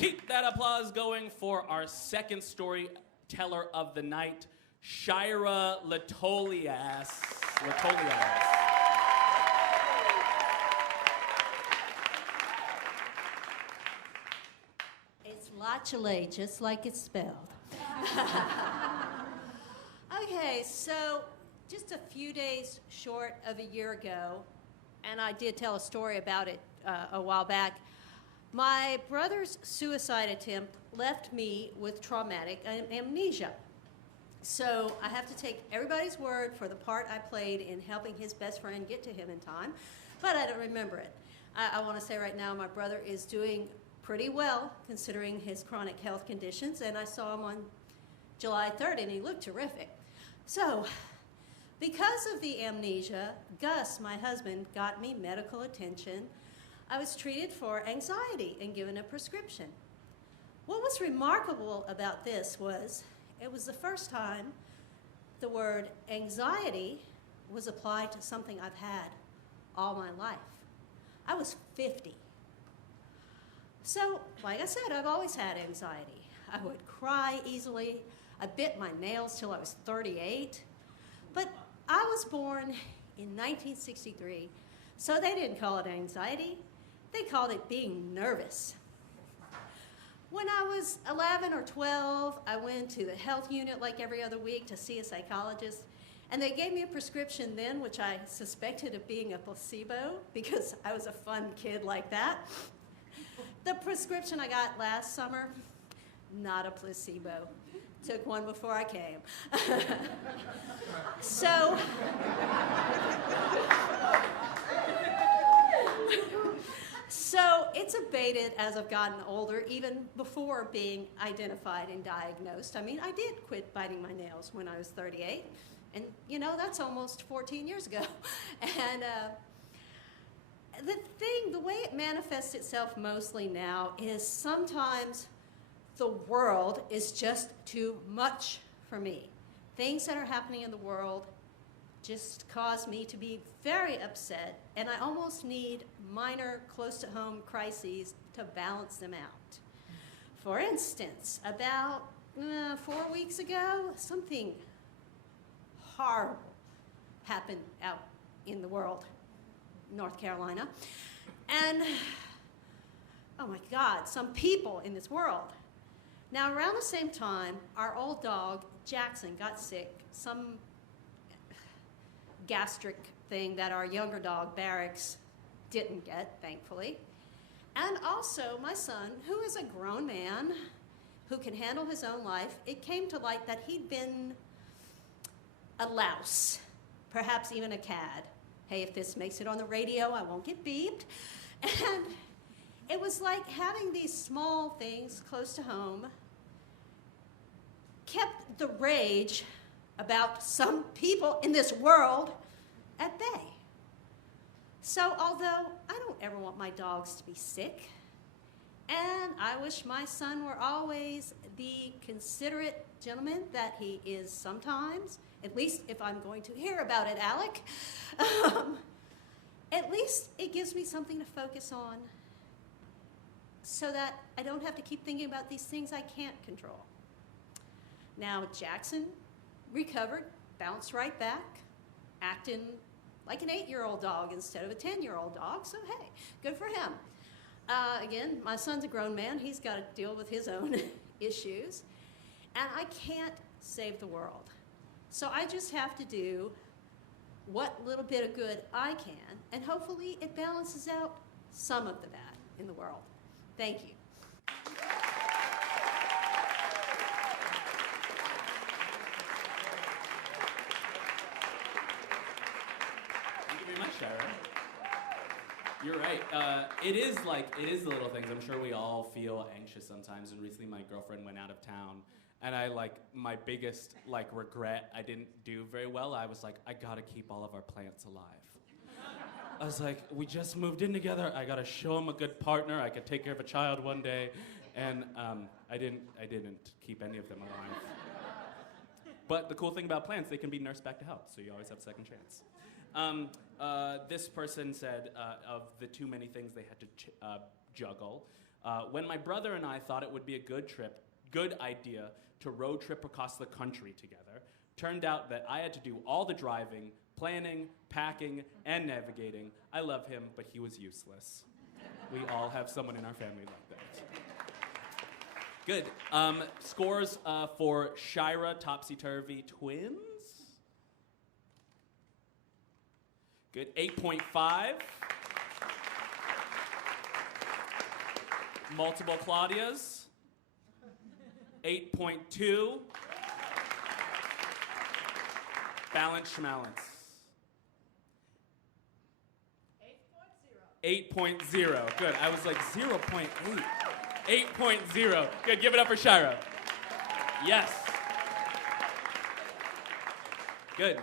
Keep that applause going for our second storyteller of the night, Shira Latolias. It's Lachele, just like it's spelled. Okay, so just a few days short of a year ago, and I did tell a story about it a while back, my brother's suicide attempt left me with traumatic amnesia. So I have to take everybody's word for the part I played in helping his best friend get to him in time, but I don't remember it. I want to say right now my brother is doing pretty well considering his chronic health conditions, and I saw him on July 3rd and he looked terrific. So because of the amnesia, Gus, my husband, got me medical attention. I was treated for anxiety and given a prescription. What was remarkable about this was it was the first time the word anxiety was applied to something I've had all my life. I was 50. So, like I said, I've always had anxiety. I would cry easily. I bit my nails till I was 38. But I was born in 1963, so they didn't call it anxiety. They called it being nervous. When I was 11 or 12, I went to the health unit like every other week to see a psychologist, and they gave me a prescription then, which I suspected of being a placebo because I was a fun kid like that. The prescription I got last summer, not a placebo. Took one before I came. So it's abated as I've gotten older, even before being identified and diagnosed. I mean, I did quit biting my nails when I was 38, and that's almost 14 years ago. And the way it manifests itself mostly now is sometimes the world is just too much for me. Things that are happening in the world just cause me to be very upset, and I almost need minor, close-to-home crises to balance them out. For instance, about 4 weeks ago, something horrible happened out in the world, North Carolina, and oh my God, some people in this world. Now, around the same time, our old dog, Jackson, got sick, some gastric thing that our younger dog, Barracks, didn't get, thankfully. And also, my son, who is a grown man, who can handle his own life, it came to light that he'd been a louse, perhaps even a cad. Hey, if this makes it on the radio, I won't get beeped. And it was like having these small things close to home kept the rage about some people in this world at bay. So although I don't ever want my dogs to be sick, and I wish my son were always the considerate gentleman that he is sometimes, at least if I'm going to hear about it, Alec, at least it gives me something to focus on so that I don't have to keep thinking about these things I can't control. Now, Jackson recovered, bounced right back, acting like an 8-year-old dog instead of a 10-year-old dog, so hey, good for him. Again, my son's a grown man. He's got to deal with his own issues, and I can't save the world. So I just have to do what little bit of good I can, and hopefully it balances out some of the bad in the world. Thank you. Shira. You're right. It is the little things. I'm sure we all feel anxious sometimes. And recently, my girlfriend went out of town, and my biggest regret I didn't do very well. I was like, I gotta keep all of our plants alive. I was like, we just moved in together. I gotta show him a good partner. I could take care of a child one day, and I didn't keep any of them alive. But the cool thing about plants, they can be nursed back to health, so you always have a second chance. This person said of the too many things they had to juggle, when my brother and I thought it would be a good idea to road trip across the country together. Turned out that I had to do all the driving, planning, packing, and navigating. I love him, but he was useless. We all have someone in our family like that. Good. Scores for Shira Topsy-Turvy Twins. Good. 8.5. Multiple Claudias. 8.2. Balance schmalance. 8.0. Good. I was like 0.8. 8.0. Good. Give it up for Shira. Yes. Good.